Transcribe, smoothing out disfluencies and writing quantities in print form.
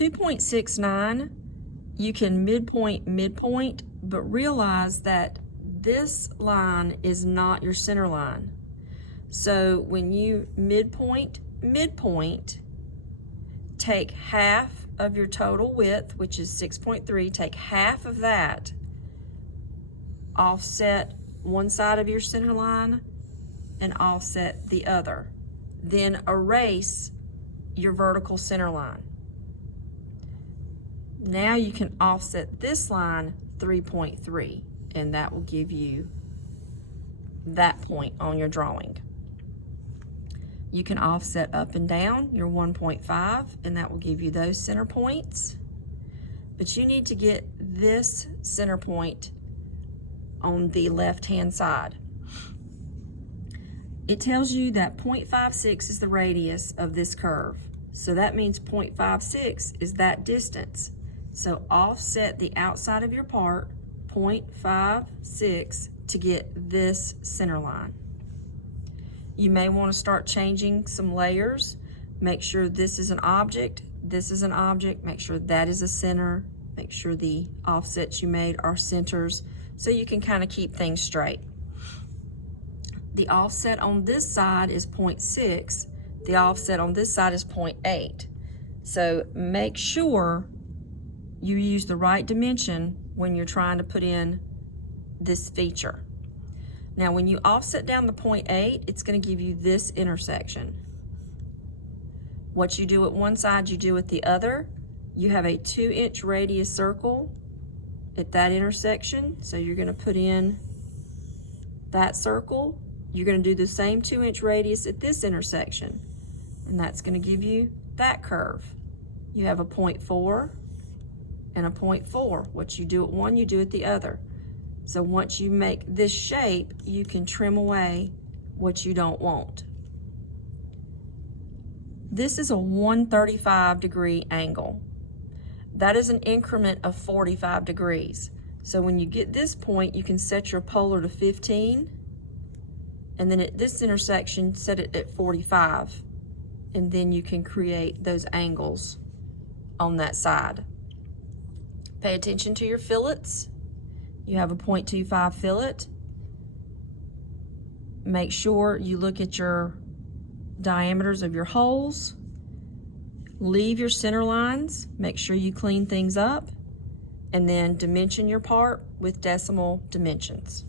2.69, you can midpoint, but realize that this line is not your center line. So when you midpoint, take half of your total width, which is 6.3, take half of that, offset one side of your center line, and offset the other. Then erase your vertical center line. Now you can offset this line 3.3, and that will give you that point on your drawing. You can offset up and down your 1.5, and that will give you those center points. But you need to get this center point on the left-hand side. It tells you that 0.56 is the radius of this curve. So that means 0.56 is that distance. So offset the outside of your part, 0.56, to get this center line. You may want to start changing some layers. Make sure this is an object, this is an object, make sure that is a center, make sure the offsets you made are centers, so you can kind of keep things straight. The offset on this side is 0.6, the offset on this side is 0.8. So make sure you use the right dimension when you're trying to put in this feature. Now when you offset down the 0.8, it's going to give you this intersection. What you do at one side, you do at the other. You have a 2-inch radius circle at that intersection. So you're going to put in that circle. You're going to do the same 2-inch radius at this intersection. And that's going to give you that curve. You have a 0.4 and a 0.4. What you do at one, you do at the other. So once you make this shape, you can trim away what you don't want. This is a 135-degree angle. That is an increment of 45 degrees. So when you get this point, you can set your polar to 15, and then at this intersection, set it at 45, and then you can create those angles on that side. Pay attention to your fillets. You have a 0.25 fillet. Make sure you look at your diameters of your holes. Leave your center lines. Make sure you clean things up. And then dimension your part with decimal dimensions.